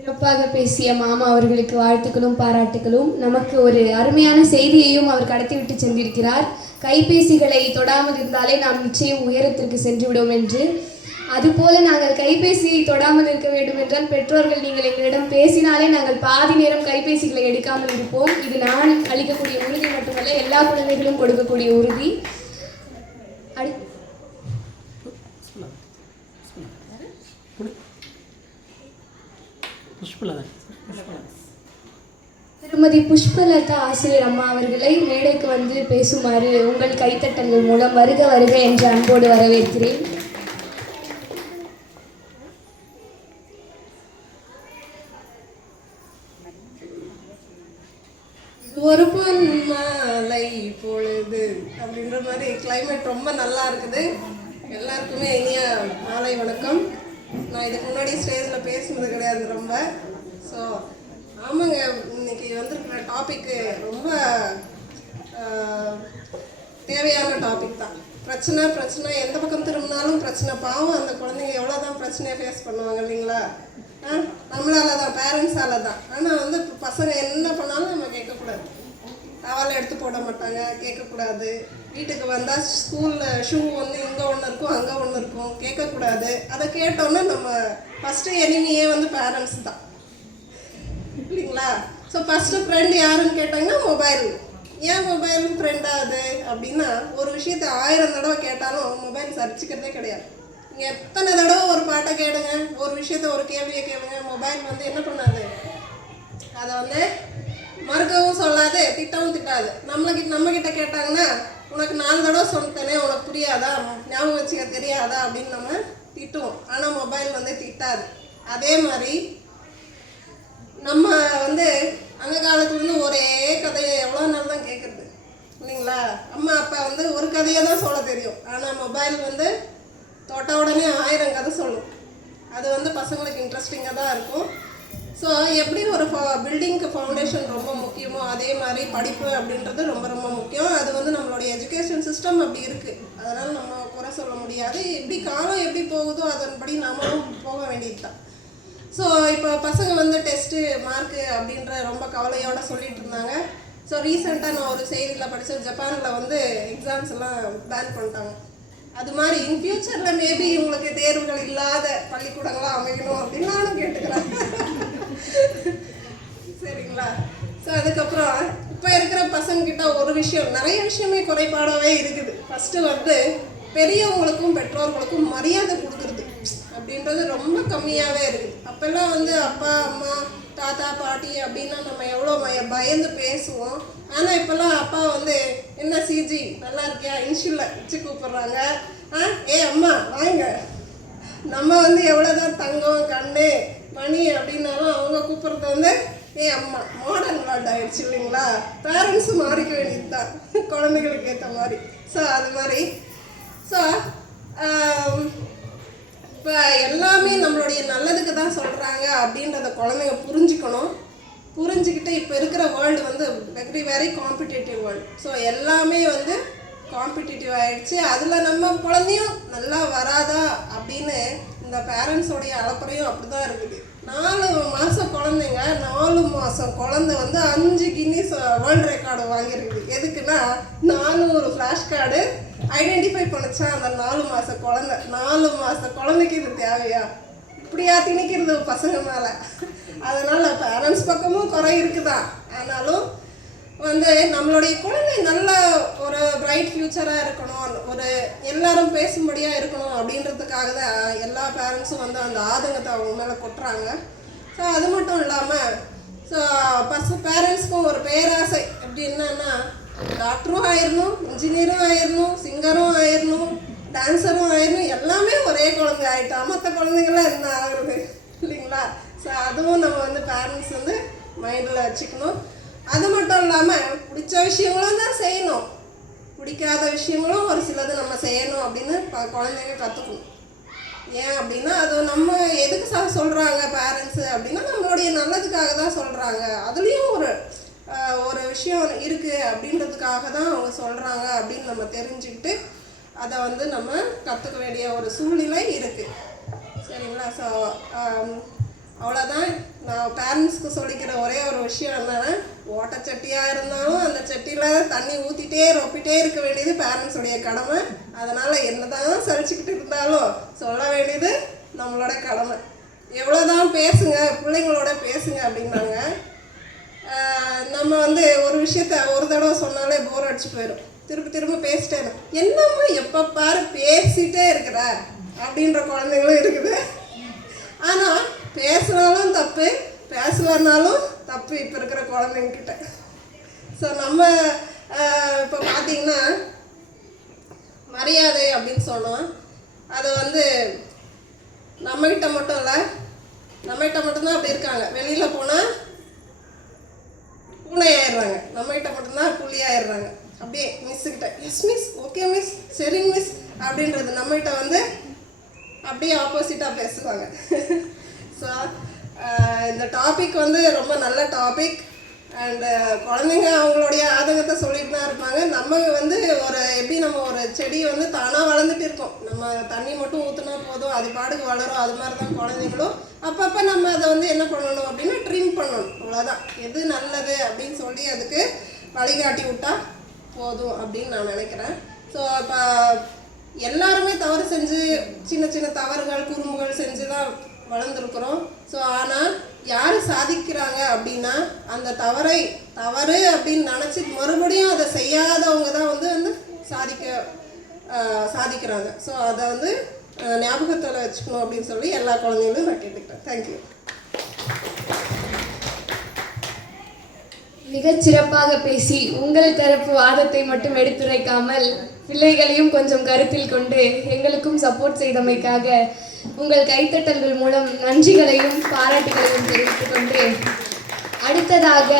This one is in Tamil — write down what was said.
சிறப்பாக பேசிய மாமா அவர்களுக்கு வாழ்த்துக்களும் பாராட்டுகளும் நமக்கு ஒரு அருமையான செய்தியையும் அவர் கடத்திவிட்டு சென்றிருக்கிறார். கைபேசிகளை தொடாமல் இருந்தாலே நாம் நிச்சயம் உயரத்திற்கு சென்றுவிடும் என்று. அதுபோல நாங்கள் கைபேசியை தொடாமல் இருக்க வேண்டும் என்றால் பெற்றோர்கள் நீங்கள் எங்களிடம் பேசினாலே நாங்கள் பாதி நேரம் கைபேசிகளை எடுக்காமல் இருப்போம். இது நான் அளிக்கக்கூடிய உறுதி மட்டுமல்ல எல்லா குழந்தைகளும் கொடுக்கக்கூடிய உறுதி. அடி திருமதி புஷ்பலதா ஆசிரியர் அம்மா அவர்களை மேடைக்கு வந்து பேசுமாறு உங்கள் கைத்தட்டல்கள் மூலம் வருக வருக என்று அன்போடு வரவேற்கிறேன். ஒரு பொன் மாலை பொழுது அப்படின்ற மாதிரி கிளைமேட் ரொம்ப நல்லா இருக்குது. எல்லாருக்குமே இனிய மாலை வணக்கம். நான் இதுக்கு முன்னாடி ஸ்டேஜில் பேசுனது கிடையாது ரொம்ப. ஸோ ஆமாங்க இன்னைக்கு வந்திருக்கிற டாபிக்கு ரொம்ப தேவையான டாபிக் தான். பிரச்சனை பிரச்சனை எந்த பக்கம் திரும்பினாலும் பிரச்சனை. பாவம் அந்த குழந்தைங்க எவ்வளோ தான் பிரச்சனையை ஃபேஸ் பண்ணுவாங்க இல்லைங்களா? ஆ நம்மளால தான் பேரண்ட்ஸால தான் ஆனால் வந்து பசங்க என்ன பண்ணாலும் நம்ம கேட்கக்கூடாது. டவல் எடுத்து போட மாட்டாங்க கேட்கக்கூடாது. வீட்டுக்கு வந்தால் ஸ்கூலில் ஷூ வந்து இங்கே ஒன்று இருக்கும் அங்கே ஒன்று இருக்கும். கேட்கக்கூடாது. அதை கேட்டோன்னே நம்ம ஃபஸ்ட்டு எனிமையே வந்து பேரண்ட்ஸ் தான். இல்லைங்களா ஸோ ஃபஸ்ட்டு ஃப்ரெண்டு யாருன்னு கேட்டாங்கன்னா மொபைல் ஏன் மொபைல் ஃப்ரெண்ட் ஆகுது அப்படின்னா ஒரு விஷயத்த ஆயிரம் தடவை கேட்டாலும் மொபைல் சரிச்சுக்கிறதே கிடையாது. நீங்கள் எத்தனை தடவை ஒரு பாட்டை கேளுங்க ஒரு விஷயத்த ஒரு கேள்வியை கேளுங்க மொபைல் வந்து என்ன பண்ணாது? அதை வந்து மறுக்கவும் சொல்லாது திட்டவும் திட்டாது. நம்மளுக்கு நம்ம கேட்டாங்கன்னா உனக்கு நாலு தடவை சொன்னேனே உனக்கு புரியாதா? ஞாபகம் வச்சுக்க தெரியாதா? அப்படின்னு நம்ம திட்டுவோம். ஆனால் மொபைல் வந்து திட்டாது. அதே மாதிரி நம்ம வந்து அந்த காலத்துலேருந்து ஒரே கதையை எவ்வளோ நாள் தான் கேட்குறது இல்லைங்களா? அம்மா அப்பா வந்து ஒரு கதையை தான் சொல்ல தெரியும். ஆனால் மொபைல் வந்து தொட்ட உடனே ஆயிரம் கதை சொல்லும். அது வந்து பசங்களுக்கு இன்ட்ரெஸ்டிங்காக தான் இருக்கும். ஸோ எப்படி ஒரு பில்டிங்க்கு ஃபவுண்டேஷன் ரொம்ப முக்கியமோ அதே மாதிரி படிப்பு அப்படின்றது ரொம்ப ரொம்ப முக்கியம். அது வந்து நம்மளுடைய எஜுகேஷன் சிஸ்டம் அப்படி இருக்குது அதனால் நம்ம குறை சொல்ல முடியாது. எப்படி காலம் எப்படி போகுதோ அதன்படி நாமளும் போக வேண்டியது தான் ஸோ இப்போ பசங்க வந்து டெஸ்ட்டு மார்க்கு அப்படின்ற ரொம்ப கவலையோட சொல்லிட்டு இருந்தாங்க. ஸோ ரீசெண்டாக நான் ஒரு செய்தியில் படித்தேன் ஜப்பானில் வந்து எக்ஸாம்ஸ் எல்லாம் பேன் பண்ணிட்டாங்க. அது மாதிரி இன் ஃபியூச்சரில் மேபி இவங்களுக்கு தேர்வுகள் இல்லாத பள்ளிக்கூடங்களாக அமைக்கணும் அப்படின்னு நானும் கேட்டுக்கிறேன். சரிங்களா? ஸோ அதுக்கப்புறம் இப்போ இருக்கிற பசங்கக்கிட்ட ஒரு விஷயம் நிறைய விஷயமே குறைபாடாகவே இருக்குது. ஃபஸ்ட்டு வந்து பெரியவங்களுக்கும் பெற்றோர்களுக்கும் மரியாதை கொடுக்குறது அப்படின்றது ரொம்ப கம்மியாகவே இருக்குது அப்போல்லாம் வந்து அப்பா அம்மா தாத்தா பாட்டி அப்படின்னா நம்ம எவ்வளோ பய பயந்து பேசுவோம். ஆனால் இப்போல்லாம் அப்பா வந்து என்ன சிஜி நல்லா இருக்கியா? இன்ஷியில் வச்சு கூப்பிட்றாங்க. ஆ ஏ அம்மா வாங்க. நம்ம வந்து எவ்வளோதான் தங்கம் கண்ணு மணி அப்படின்னாலும் அவங்க கூப்பிட்றது வந்து ஏ அம்மா மாடர்ன் வேர்ல்ட் ஆயிடுச்சு இல்லைங்களா? பேரண்ட்ஸும் மாறிக்க வேண்டியது தான் குழந்தைகளுக்கு ஏற்ற மாதிரி. ஸோ அது மாதிரி. ஸோ இப்போ எல்லாமே நம்மளுடைய நல்லதுக்கு தான் சொல்கிறாங்க அப்படின்றத குழந்தைங்க புரிஞ்சுக்கணும். புரிஞ்சுக்கிட்டு இப்போ இருக்கிற வேர்ல்டு வந்து very very competitive world so எல்லாமே வந்து காம்படிட்டிவ் ஆகிடுச்சு அதில் நம்ம குழந்தையும் நல்லா வராதா அப்படின்னு இந்த பேரண்ட்ஸோடைய அலப்பறையும் அப்படி தான் இருக்குது. நாலு மாதம் குழந்தைங்க நாலு மாதம் குழந்தை வந்து அஞ்சு கின்னிஸ் வேர்ல்டு ரெக்கார்டு வாங்கியிருக்குது எதுக்குன்னா நானூறு ஃப்ளாஷ் கார்டு ஐடென்டிஃபை பண்ணுச்சா அந்த நாலு மாத குழந்தை. நாலு மாத குழந்தைக்கு இது தேவையா? இப்படியா திணிக்கிறது பசங்க மேலே? அதனால் பேரண்ட்ஸ் பக்கமும் குறை இருக்குதான் ஆனாலும் வந்து நம்மளுடைய குழந்தை நல்ல ஒரு பிரைட் ஃப்யூச்சராக இருக்கணும். ஒரு எல்லாரும் பேசும்படியாக இருக்கணும் அப்படின்றதுக்காக தான் எல்லா பேரண்ட்ஸும் வந்து அந்த ஆதங்கத்தை அவங்க மேலே கொட்டுறாங்க. ஸோ அது மட்டும் இல்லாமல் ஸோ பச பேரண்ட்ஸ்க்கும் ஒரு பேராசை. எப்படி டாக்டரும் ஆயிடணும் இன்ஜினியரும் ஆயிடணும் சிங்கரும் ஆயிடணும் டான்ஸரும் ஆயிடணும் எல்லாமே ஒரே குழந்தை ஆகிட்டோம் மற்ற குழந்தைங்களாம் என்ன ஆகுறது? இல்லைங்களா? ஸோ அதுவும் நம்ம வந்து பேரண்ட்ஸ் வந்து மைண்டில் வச்சுக்கணும். அது மட்டும் இல்லாமல் பிடிச்ச விஷயங்களும் தான் செய்யணும். பிடிக்காத விஷயங்களும் ஒரு சிலது நம்ம செய்யணும் அப்படின்னு ப- குழந்தைங்க கற்றுக்கணும் ஏன் அப்படின்னா அது நம்ம எதுக்கு சார் சொல்கிறாங்க பேரண்ட்ஸு அப்படின்னா நம்மளுடைய நல்லதுக்காக தான் சொல்கிறாங்க அதுலேயும் ஒரு ஒரு விஷயம் இருக்குது அப்படின்றதுக்காக தான் அவங்க சொல்கிறாங்க அப்படின்னு நம்ம தெரிஞ்சுக்கிட்டு அதை வந்து நம்ம கற்றுக்க வேண்டிய ஒரு சூழ்நிலை இருக்குது சரிங்களா? ஸோ அவ்வளோதான் நான் பேரண்ட்ஸ்க்கு சொல்லிக்கிற ஒரே ஒரு விஷயம் என்னன்னா ஓட்டச்சட்டியாக இருந்தாலும் அந்த சட்டியில் தண்ணி ஊற்றிட்டே ரொப்பிட்டே இருக்க வேண்டியது பேரண்ட்ஸுடைய கடமை. அதனால் என்னதான் சலிச்சுக்கிட்டு இருந்தாலும் சொல்ல வேண்டியது நம்மளோட கடமை. எவ்வளோதான் பேசுங்க பிள்ளைங்களோட பேசுங்க அப்படின்னாங்க. நம்ம வந்து ஒரு விஷயத்த ஒரு தடவை சொன்னாலே போர் அடிச்சு போயிடும் திரும்ப திரும்ப பேசிட்டே இரு- என்னம்மா எப்போ பாரு பேசிட்டே இருக்கிற? அப்படின்ற குழந்தைங்களும் இருக்குது. ஆனால் பேசுனாலும் தப்பு பேசலனாலும் தப்பு இப்போ இருக்கிற குழந்தைங்கிட்ட ஸோ நம்ம இப்போ பார்த்தீங்கன்னா மரியாதை அப்படின்னு சொன்னோம் அது வந்து நம்மகிட்ட மட்டும் இல்லை நம்மகிட்ட மட்டும்தான் அப்படி இருக்காங்க. வெளியில் போனால் பூனை ஆயிடுறாங்க நம்மகிட்ட மட்டும்தான் புலி ஆயிடுறாங்க அப்படியே மிஸ்ஸுக்கிட்ட எஸ் மிஸ் ஓகே மிஸ் சரிங் மிஸ் அப்படின்றது நம்மகிட்ட வந்து அப்படியே ஆப்போசிட்டாக பேசுவாங்க. ஸோ இந்த டாபிக் வந்து ரொம்ப நல்ல டாபிக் அண்டு குழந்தைங்க அவங்களுடைய ஆதங்கத்தை சொல்லிட்டு தான் இருப்பாங்க. நம்ம வந்து ஒரு எப்படி நம்ம ஒரு செடி வந்து தானாக வளர்ந்துட்டு இருக்கோம். நம்ம தண்ணி மட்டும் ஊற்றுனா போதும் அது பாடுக்கு வளரும் அது மாதிரி தான் குழந்தைங்களும் அப்பப்போ நம்ம அதை வந்து என்ன பண்ணணும் அப்படின்னா ட்ரிம் பண்ணணும். அவ்வளோதான் எது நல்லது அப்படின்னு சொல்லி அதுக்கு வழிகாட்டி விட்டா போதும் அப்படின்னு நான் நினைக்கிறேன். ஸோ இப்போ எல்லாருமே தவறு செஞ்சு சின்ன சின்ன தவறுகள் குறும்புகள் செஞ்சு தான் வளர்ந்துருக்குறோம். ஸோ ஆனால் யார் சாதிக்கிறாங்க அப்படின்னா அந்த தவறை தவறு அப்படின்னு நினச்சி மறுபடியும் அதை செய்யாதவங்க தான் வந்து வந்து சாதிக்க சாதிக்கிறாங்க. ஸோ அதை வந்து ஞாபகத்தில் வச்சுக்கணும் அப்படின்னு சொல்லி எல்லா குழந்தைங்களும் நான் கேட்டுக்கிட்டேன். தேங்க்யூ மிகச் சிறப்பாக பேசி உங்கள் தரப்பு வாதத்தை மட்டும் எடுத்துரைக்காமல் பிள்ளைகளையும் கொஞ்சம் கருத்தில் கொண்டு எங்களுக்கும் சப்போர்ட் செய்தமைக்காக உங்கள் கைத்தட்டல்கள் மூலம் நன்றிகளையும் பாராட்டுகளையும் தெரிவித்துக் கொண்டு அடுத்ததாக